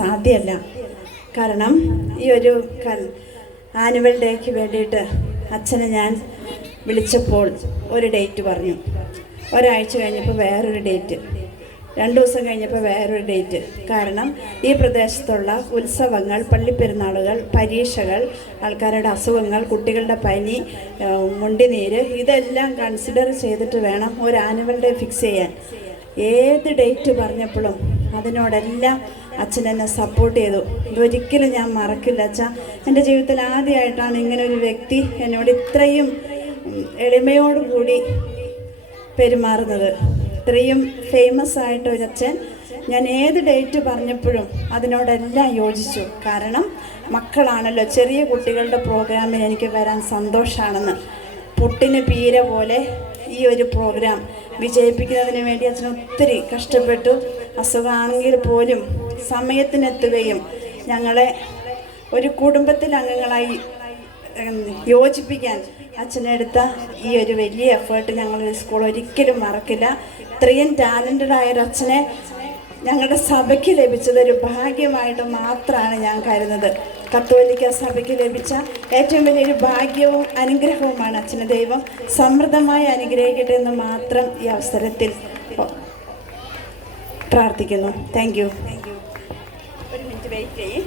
സാധ്യമല്ല. കാരണം ഈ ഒരു ആനുവൽ ഡേക്ക് വേണ്ടിയിട്ട് അച്ഛനെ ഞാൻ വിളിച്ചപ്പോൾ ഒരു ഡേറ്റ് പറഞ്ഞു. ഒരാഴ്ച കഴിഞ്ഞപ്പോൾ വേറൊരു ഡേറ്റ്, 2 ദിവസം കഴിഞ്ഞപ്പോൾ വേറൊരു ഡേറ്റ്. കാരണം ഈ പ്രദേശത്തുള്ള ഉത്സവങ്ങൾ, പള്ളിപ്പെരുന്നാളുകൾ, പരീക്ഷകൾ, ആൾക്കാരുടെ അസുഖങ്ങൾ, കുട്ടികളുടെ പനി, മുണ്ടിനീര്, ഇതെല്ലാം കൺസിഡർ ചെയ്തിട്ട് വേണം ഒരു ആനുവൽ ഡേ ഫിക്സ് ചെയ്യാൻ. ഏത് ഡേറ്റ് പറഞ്ഞപ്പോഴും അതിനോടെല്ലാം അച്ഛൻ എന്നെ സപ്പോർട്ട് ചെയ്തു. ഇതൊരിക്കലും ഞാൻ മറക്കില്ല അച്ഛാ. എൻ്റെ ജീവിതത്തിൽ ആദ്യമായിട്ടാണ് ഇങ്ങനെ ഒരു വ്യക്തി എന്നോട് ഇത്രയും എളിമയോടുകൂടി പെരുമാറുന്നത്. ഇത്രയും ഫേമസ് ആയിട്ട് ഒരു അച്ഛൻ. ഞാൻ ഏത് ഡേറ്റ് പറഞ്ഞപ്പോഴും അതിനോടെല്ലാം യോജിച്ചു. കാരണം മക്കളാണല്ലോ, ചെറിയ കുട്ടികളുടെ പ്രോഗ്രാമിന് എനിക്ക് വരാൻ സന്തോഷമാണെന്ന്. പൊട്ടിന് പീര പോലെ ഈ ഒരു പ്രോഗ്രാം വിജയിപ്പിക്കുന്നതിന് വേണ്ടി അച്ഛൻ ഒത്തിരി കഷ്ടപ്പെട്ടു. അസുഖമാണെങ്കിൽ പോലും സമയത്തിനെത്തുകയും ഞങ്ങളെ ഒരു കുടുംബത്തിൽ അംഗങ്ങളായി യോജിപ്പിക്കാൻ അച്ഛനെടുത്ത ഈ ഒരു വലിയ എഫേർട്ട് ഞങ്ങൾ സ്കൂൾ ഒരിക്കലും മറക്കില്ല. ഇത്രയും ടാലൻറ്റഡ് ആയൊരച്ഛനെ ഞങ്ങളുടെ സഭയ്ക്ക് ലഭിച്ചതൊരു ഭാഗ്യമായിട്ട് മാത്രമാണ് ഞാൻ കരുതുന്നത്. കത്തോലിക്ക സഭയ്ക്ക് ലഭിച്ച ഏറ്റവും വലിയൊരു ഭാഗ്യവും അനുഗ്രഹവുമാണ് അച്ഛനെ ദൈവം സമൃദ്ധമായി അനുഗ്രഹിക്കട്ടെ എന്ന് മാത്രം ഈ അവസരത്തിൽ പ്രാർത്ഥിക്കുന്നു. Thank you. ഒരു മിനിറ്റ് വെയിറ്റ് ചെയ്യേ.